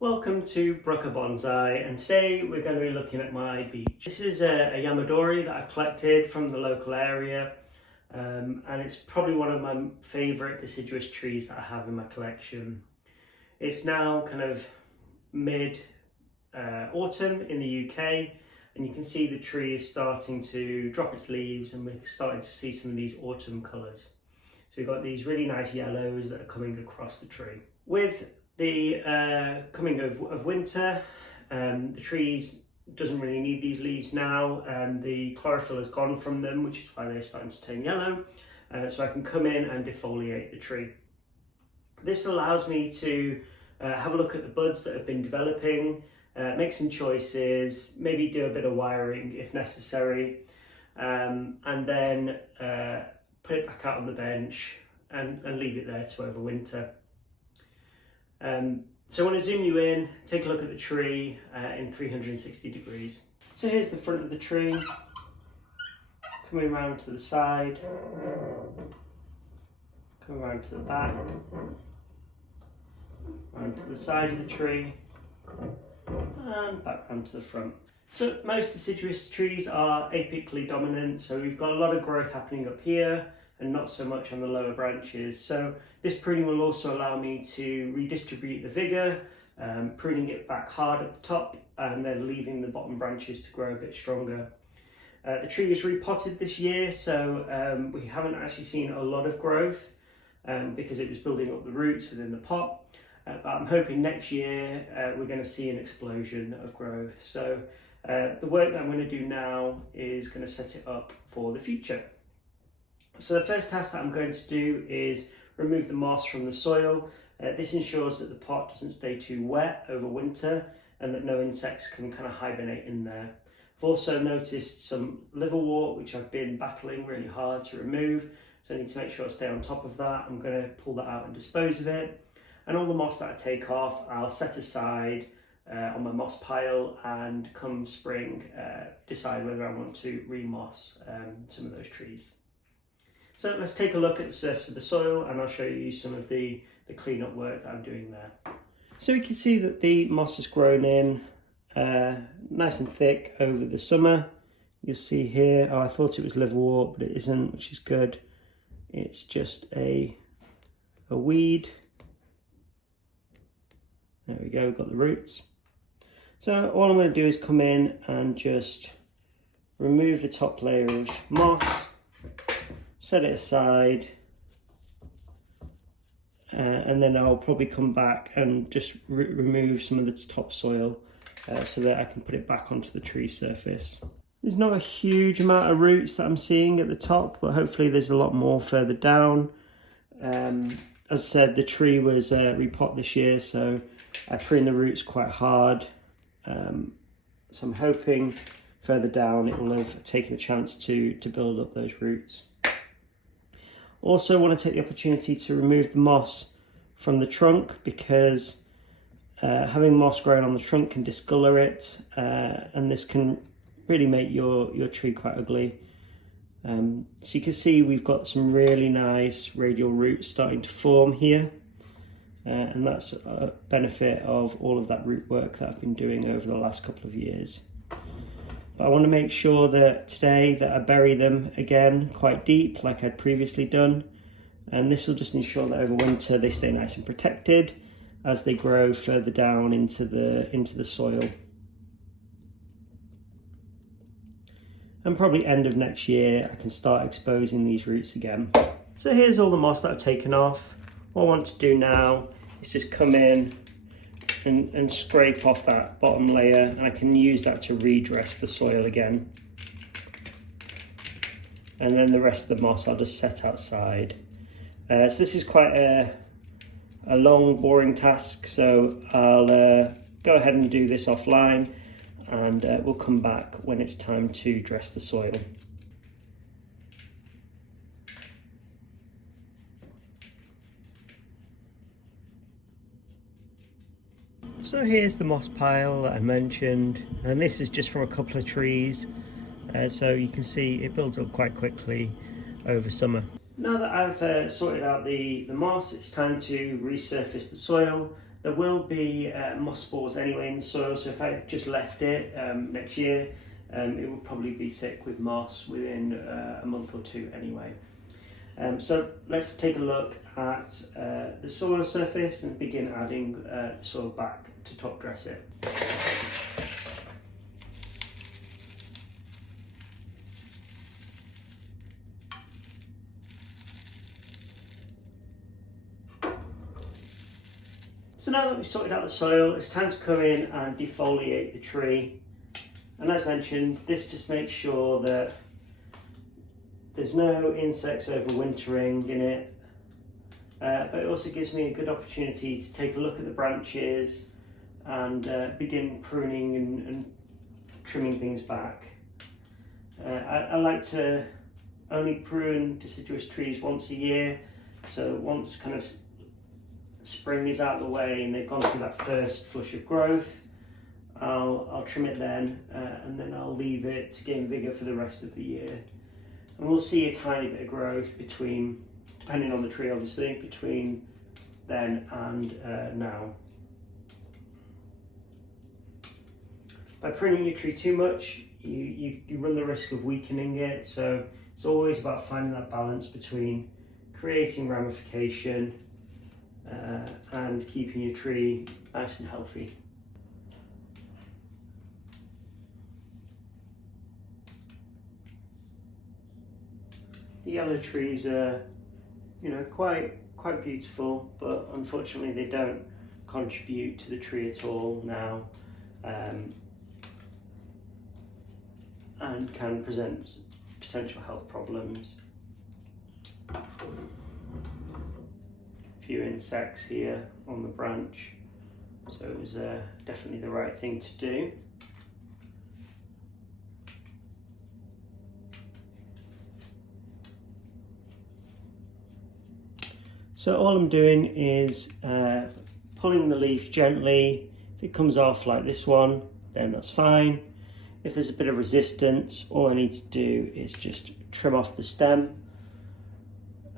Welcome to Brooker Bonsai, and today we're going to be looking at my beech. This is a Yamadori that I've collected from the local area, and it's probably one of my favourite deciduous trees that I have in my collection. It's now kind of mid autumn in the UK, and you can see the tree is starting to drop its leaves, and we're starting to see some of these autumn colours. So we've got these really nice yellows that are coming across the tree. With the coming of winter, the trees doesn't really need these leaves now. The chlorophyll has gone from them, which is why they're starting to turn yellow. So I can come in and defoliate the tree. This allows me to have a look at the buds that have been developing, make some choices, maybe do a bit of wiring if necessary, and then put it back out on the bench and leave it there to overwinter. So I want to zoom you in, take a look at the tree in 360 degrees. So here's the front of the tree, coming around to the side, come around to the back, around to the side of the tree, and back round to the front. So most deciduous trees are apically dominant, so we've got a lot of growth happening up here and not so much on the lower branches. So this pruning will also allow me to redistribute the vigour, pruning it back hard at the top and then leaving the bottom branches to grow a bit stronger. The tree was repotted this year, so we haven't actually seen a lot of growth because it was building up the roots within the pot. But I'm hoping next year we're going to see an explosion of growth. So the work that I'm going to do now is going to set it up for the future. So the first task that I'm going to do is remove the moss from the soil. This ensures that the pot doesn't stay too wet over winter and that no insects can kind of hibernate in there. I've also noticed some liverwort, which I've been battling really hard to remove. So I need to make sure I stay on top of that. I'm going to pull that out and dispose of it. And all the moss that I take off, I'll set aside on my moss pile, and come spring, decide whether I want to re-moss some of those trees. So let's take a look at the surface of the soil, and I'll show you some of the cleanup work that I'm doing there. So we can see that the moss has grown in nice and thick over the summer. You'll see here, I thought it was liverwort, but it isn't, which is good. It's just a weed. There we go, we've got the roots. So all I'm going to do is come in and just remove the top layer of moss, set it aside, and then I'll probably come back and just remove some of the topsoil so that I can put it back onto the tree surface. There's not a huge amount of roots that I'm seeing at the top, but hopefully there's a lot more further down. As I said, the tree was repotted this year, so I pruned the roots quite hard. So I'm hoping further down it will have taken a chance to build up those roots. Also want to take the opportunity to remove the moss from the trunk, because having moss growing on the trunk can discolour it, and this can really make your tree quite ugly. So you can see we've got some really nice radial roots starting to form here, and that's a benefit of all of that root work that I've been doing over the last couple of years. But I want to make sure that today that I bury them again quite deep like I'd previously done, and this will just ensure that over winter they stay nice and protected as they grow further down into the soil. And probably end of next year I can start exposing these roots again. So here's all the moss that I've taken off. What I want to do now is just come in and scrape off that bottom layer, and I can use that to redress the soil again. And then the rest of the moss I'll just set outside. So this is quite a long, boring task, so I'll go ahead and do this offline, and we'll come back when it's time to dress the soil. So here's the moss pile that I mentioned, and this is just from a couple of trees, so you can see it builds up quite quickly over summer. Now that I've sorted out the moss, it's time to resurface the soil. There will be moss spores anyway in the soil, so if I just left it next year, it would probably be thick with moss within a month or two anyway. So let's take a look at the soil surface and begin adding the soil back to top dress it. So now that we've sorted out the soil, it's time to come in and defoliate the tree. And as mentioned, this just makes sure that there's no insects overwintering in it, but it also gives me a good opportunity to take a look at the branches and begin pruning and trimming things back. I like to only prune deciduous trees once a year, so once kind of spring is out of the way and they've gone through that first flush of growth, I'll trim it then, and then I'll leave it to gain vigour for the rest of the year. And we'll see a tiny bit of growth between, depending on the tree obviously, between then and now. By pruning your tree too much, you run the risk of weakening it, so it's always about finding that balance between creating ramification and keeping your tree nice and healthy. The yellow trees are, quite beautiful, but unfortunately they don't contribute to the tree at all now, and can present potential health problems. A few insects here on the branch, so it was definitely the right thing to do. So all I'm doing is pulling the leaf gently. If it comes off like this one, then that's fine. If there's a bit of resistance, all I need to do is just trim off the stem,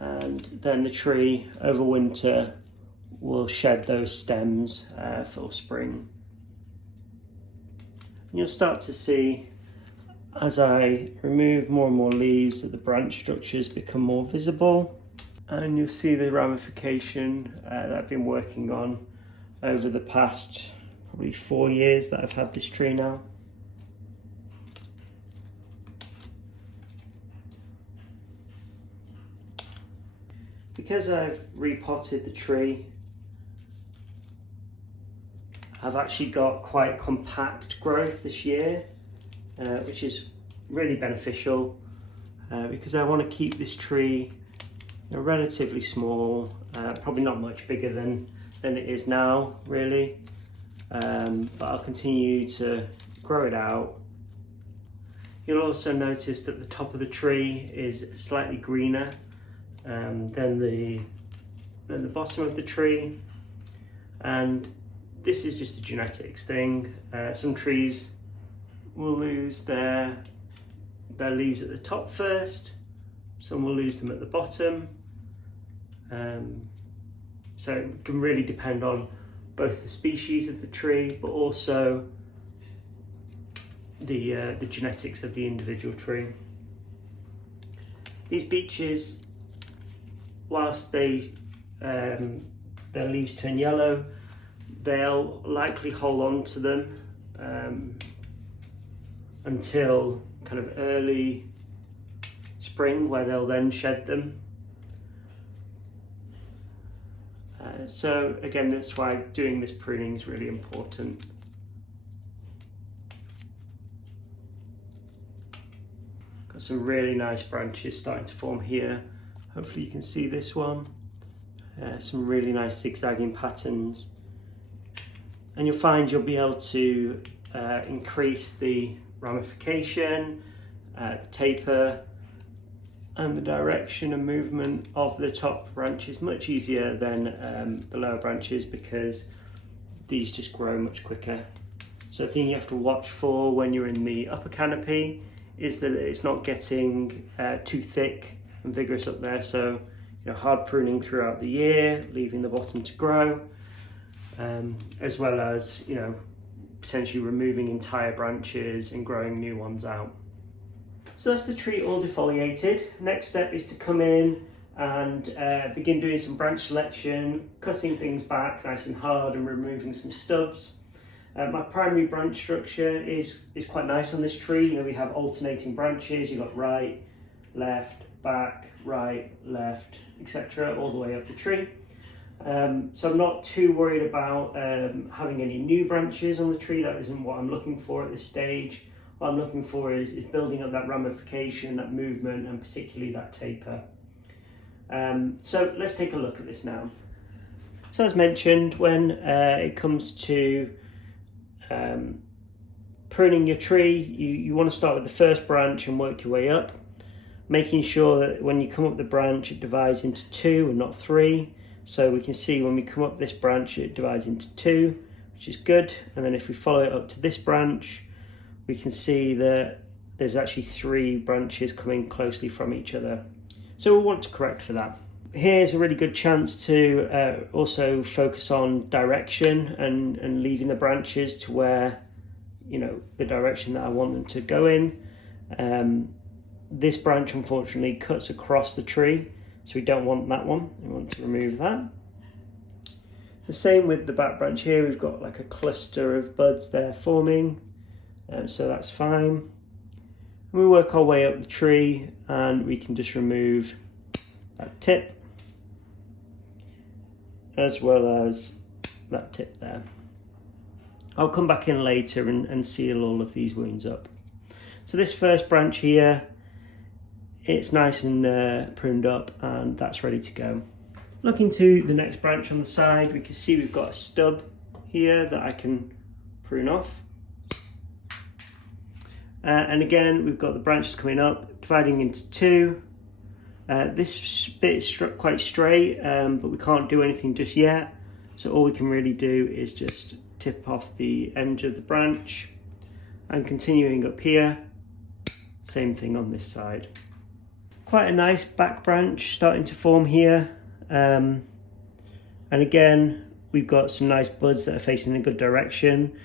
and then the tree over winter will shed those stems for spring. And you'll start to see, as I remove more and more leaves, that the branch structures become more visible. And you'll see the ramification that I've been working on over the past probably 4 years that I've had this tree now. Because I've repotted the tree, I've actually got quite compact growth this year, which is really beneficial because I want to keep this tree relatively small, probably not much bigger than it is now really, but I'll continue to grow it out. You'll also notice that the top of the tree is slightly greener than the bottom of the tree, and this is just a genetics thing. Some trees will lose their leaves at the top first, some will lose them at the bottom. So it can really depend on both the species of the tree, but also the genetics of the individual tree. These beeches, whilst their leaves turn yellow, they'll likely hold on to them until kind of early spring, where they'll then shed them. So again, that's why doing this pruning is really important. Got some really nice branches starting to form here. Hopefully you can see this one. Some really nice zigzagging patterns. And you'll find you'll be able to increase the ramification, the taper, and the direction and movement of the top branches much easier than the lower branches, because these just grow much quicker. So the thing you have to watch for when you're in the upper canopy is that it's not getting too thick and vigorous up there. So hard pruning throughout the year, leaving the bottom to grow. as well as, you know, potentially removing entire branches and growing new ones out. So that's the tree all defoliated. Next step is to come in and begin doing some branch selection, cutting things back nice and hard and removing some stubs. My primary branch structure is quite nice on this tree. You know, we have alternating branches. You've got right, left, back, right, left, etc. all the way up the tree. So I'm not too worried about having any new branches on the tree. That isn't what I'm looking for at this stage. What I'm looking for is building up that ramification, that movement, and particularly that taper. So let's take a look at this now. So as mentioned, when it comes to pruning your tree, you want to start with the first branch and work your way up, making sure that when you come up the branch it divides into two and not three. So we can see when we come up this branch it divides into two, which is good. And then if we follow it up to this branch, we can see that there's actually three branches coming closely from each other. So we'll want to correct for that. Here's a really good chance to also focus on direction and leading the branches to where, you know, the direction that I want them to go in. This branch unfortunately cuts across the tree, so we don't want that one. We want to remove that. The same with the back branch here. We've got like a cluster of buds there forming, so that's fine. And we work our way up the tree and we can just remove that tip as well as that tip there. I'll come back in later and seal all of these wounds up. So this first branch here, it's nice and pruned up and that's ready to go. Looking to the next branch on the side, we can see we've got a stub here that I can prune off. And again, we've got the branches coming up, dividing into two. This bit is quite straight, but we can't do anything just yet. So all we can really do is just tip off the end of the branch and continuing up here, same thing on this side. Quite a nice back branch starting to form here. And again, we've got some nice buds that are facing in a good direction.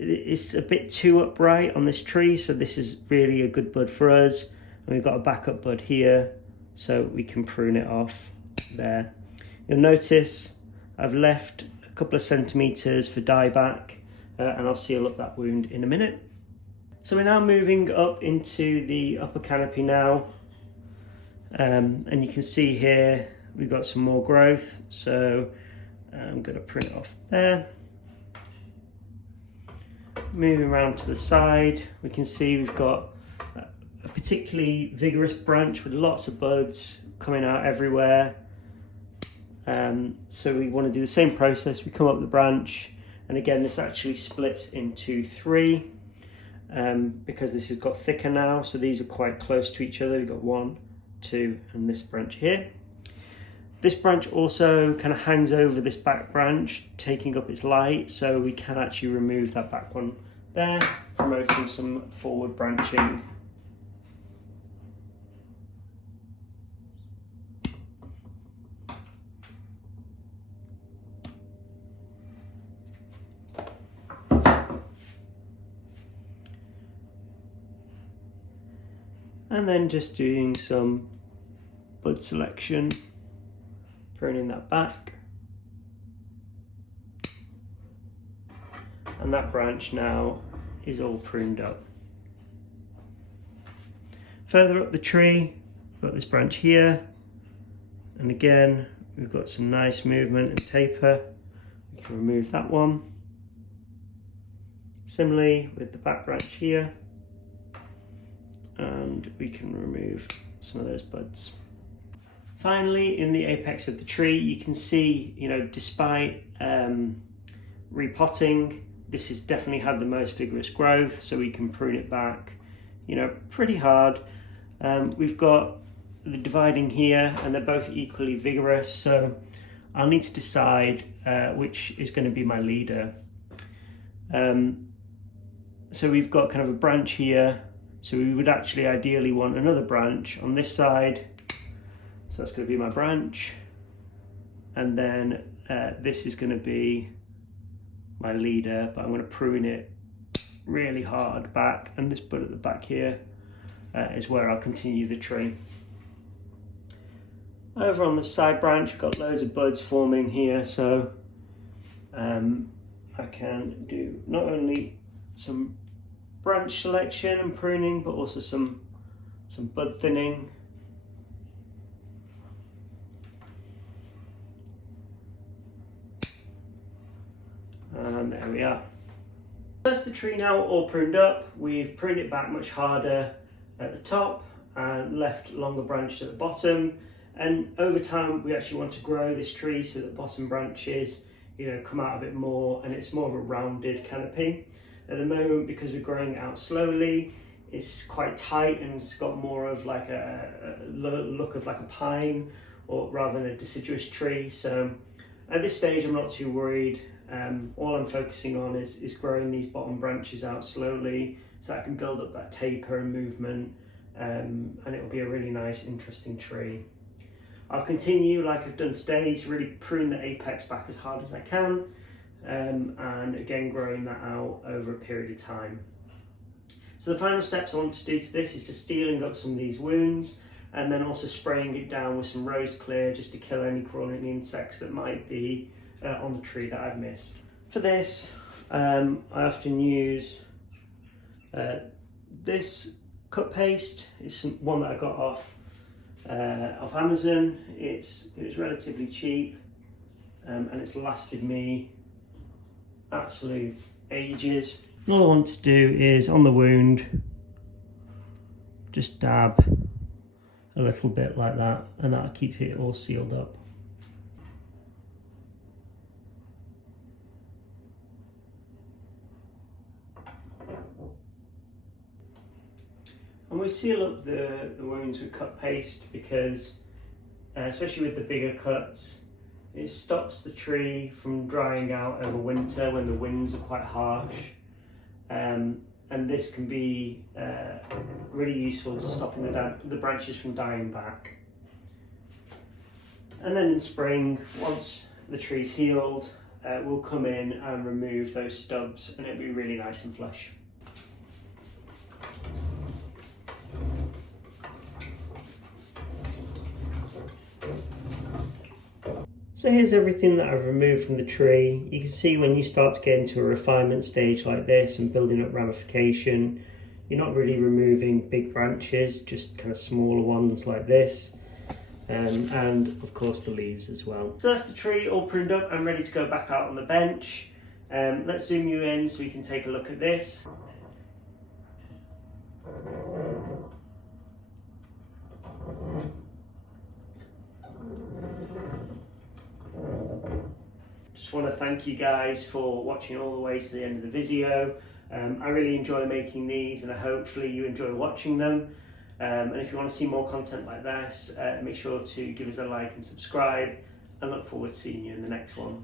It's a bit too upright on this tree, so this is really a good bud for us. And we've got a backup bud here, so we can prune it off there. You'll notice I've left a couple of centimeters for dieback, and I'll seal up that wound in a minute. So we're now moving up into the upper canopy now, and you can see here we've got some more growth, so I'm going to prune it off there. Moving around to the side, we can see we've got a particularly vigorous branch with lots of buds coming out everywhere. So we want to do the same process. We come up the branch, and again this actually splits into three because this has got thicker now, so these are quite close to each other. We've got one, two, and this branch here. This branch also kind of hangs over this back branch, taking up its light, so we can actually remove that back one there, promoting some forward branching. And then just doing some bud selection, pruning that back. And that branch now is all pruned up. Further up the tree, we've got this branch here. And again, we've got some nice movement and taper. We can remove that one. Similarly with the back branch here. And we can remove some of those buds. Finally, in the apex of the tree, you can see, you know, despite repotting, this has definitely had the most vigorous growth, so we can prune it back, you know, pretty hard. We've got the dividing here, and they're both equally vigorous, so I'll need to decide which is going to be my leader. So we've got kind of a branch here, so we would actually ideally want another branch on this side. So that's going to be my branch, and then this is going to be my leader, but I'm going to prune it really hard back, and this bud at the back here is where I'll continue the tree. Over on the side branch, we've got loads of buds forming here, so I can do not only some branch selection and pruning, but also some bud thinning. And there we are. That's the tree now all pruned up. We've pruned it back much harder at the top and left longer branches at the bottom. And over time, we actually want to grow this tree so that bottom branches, come out a bit more, and it's more of a rounded canopy. At the moment, because we're growing it out slowly, it's quite tight and it's got more of like a look of like a pine, or rather than a deciduous tree. So at this stage, I'm not too worried. All I'm focusing on is growing these bottom branches out slowly so I can build up that taper and movement, and it will be a really nice, interesting tree. I'll continue, like I've done today, to really prune the apex back as hard as I can, and again growing that out over a period of time. So the final steps I want to do to this is just sealing up some of these wounds, and then also spraying it down with some rose clear just to kill any crawling insects that might be on the tree that I've missed. For this, I often use this cut paste. It's one that I got off Amazon. It was relatively cheap, and it's lasted me absolute ages. All I want to do is on the wound, just dab a little bit like that, and that'll keep it all sealed up. And we seal up the wounds with cut paste because, especially with the bigger cuts, it stops the tree from drying out over winter when the winds are quite harsh. And this can be really useful to stopping the branches from dying back. And then in spring, once the tree's healed, we'll come in and remove those stubs, and it'll be really nice and flush. So here's everything that I've removed from the tree. You can see when you start to get into a refinement stage like this and building up ramification, you're not really removing big branches, just kind of smaller ones like this. And of course the leaves as well. So that's the tree all pruned up and ready to go back out on the bench. Let's zoom you in so we can take a look at this. Just want to thank you guys for watching all the way to the end of the video. I really enjoy making these, and hopefully you enjoy watching them. And if you want to see more content like this, make sure to give us a like and subscribe, and look forward to seeing you in the next one.